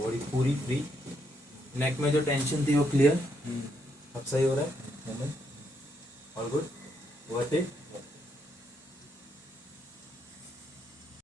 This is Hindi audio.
बॉडी पूरी फ्री, नेक में जो टेंशन थी वो क्लियर, अब सही हो रहा है, ऑल गुड, वर्थ इट।